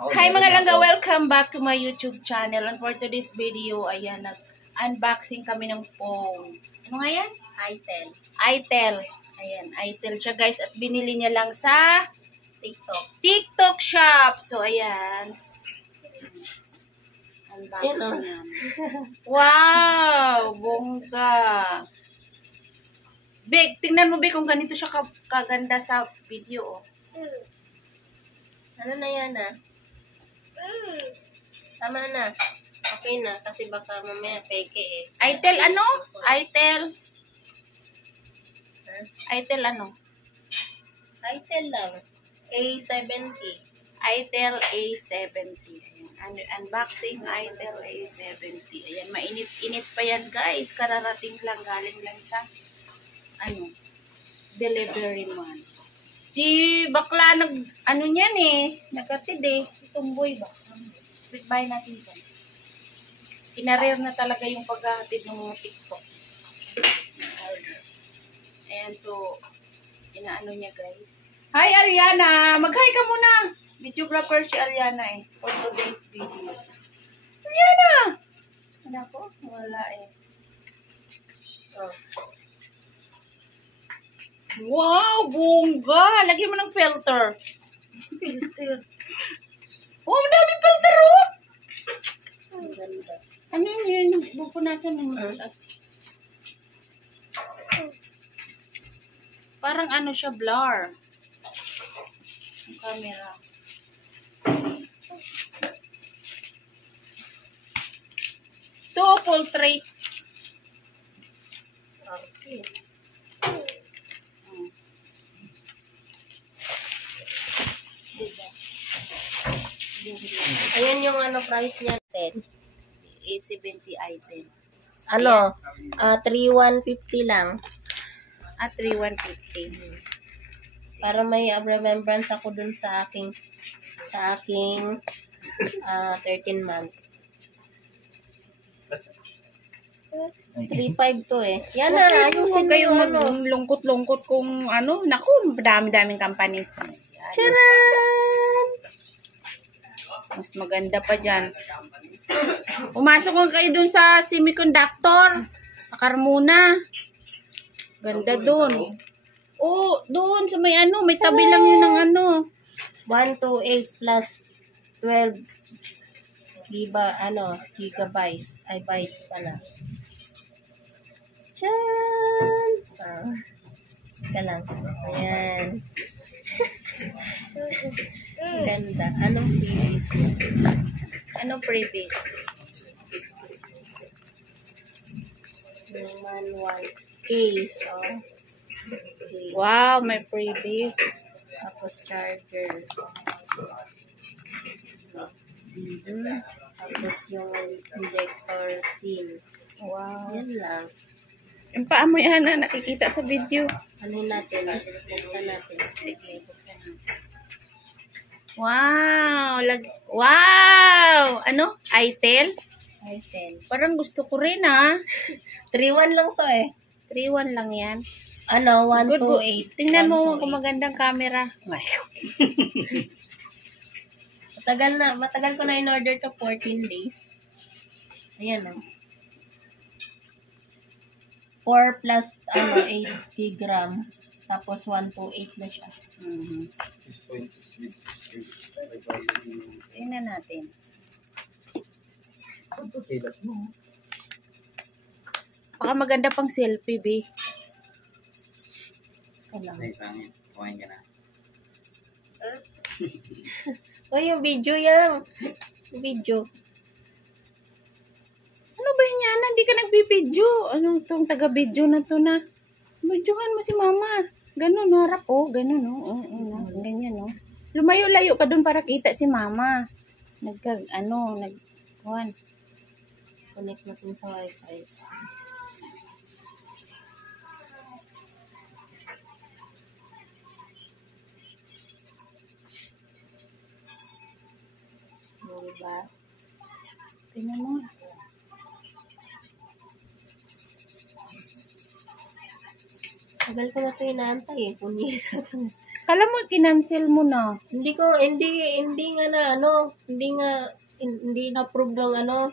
Hi mga langga, welcome back to my YouTube channel. And for today's video, ayan, nag-unboxing kami ng phone. Ano nga yan? Itel. Itel. Ayan, Itel siya guys. At binili niya lang sa TikTok shop. So, ayan. Unboxing na. Wow! Bongga! Big, tingnan mo Big kung ganito siya kaganda sa video. Oh. Ano na yan Tama na. Okay na. Kasi baka mamaya peke eh. Itel ano? Itel. Itel ano? Itel lang. A70. Itel A70. Ayan. Unboxing Itel A70. Ayan, mainit-init pa yan guys. Kararating lang, galing lang sa delivery man. Si bakla ano niyan eh, nagatid eh. Si Tumboy ba? Bitbay natin dyan. Kinarir na talaga yung paghahatid ng mga TikTok. Ayan, so, inaano niya guys. Hi Ariana! Mag-hi ka muna! Videographer si Ariana eh. For today's video. Ariana! Ano ko? Wala eh. Oh. Wow! Bongga! Lagyan mo ng filter. Filter. Oh, madami filter oh! Ano yun? Bupunasan mo mataas. Parang ano siya, blur. Ang camera. Ito, portrait. Okay. Ayan yung price niya. A70 item. 3,150 lang. 3,150. Para may remembrance ako dun sa aking 13 month. 3,500 to eh. Yan na, ayusin mo yung lungkot-lungkot kung ano. Naku, dami-daming company. Charan! Mas maganda pa dyan. Pumasok ko kayo dun sa semiconductor. Sa Carmona. Ganda dun. Oh, doon sa may may tabi lang yun ng 128 plus 12 gigabytes. Ay, bytes pala. Chan! Ika lang. Ayan. Ganda. Anong freebies niya? Anong freebies? Yung manual case. Case. Wow, may freebies. Tapos charger. Tapos yung injector pin. Wow. Yan lang. Yung paa mo yan nakikita sa video. Ano natin? Buksan natin. Sige, buksan natin. Wow! Wow! Ano? Itel? Itel. Parang gusto ko rin 3,1 lang to eh. 3,1 lang yan. 128. Tingnan mo kung magandang camera. Matagal ko na in-order to 14 days. Ayan 4 plus 80 gram. Tapos 128 na siya. Tingnan natin. Baka maganda pang selfie, B. Kumain ka na. Yung video yan. Video. Ano ba yan? Hindi ka nagbibideo. Anong tong taga-video na to na? Videohan mo si mama. Ganun, harap ganun, ganyan, Lumayo-layo ka dun para kita si mama. Connect natin sa wifi. Diba? Tingnan mo. Tagal ko na ito inaantay eh. Punyesa. Kala mo, kinancel mo na. Hindi nga na, hindi na-approve ng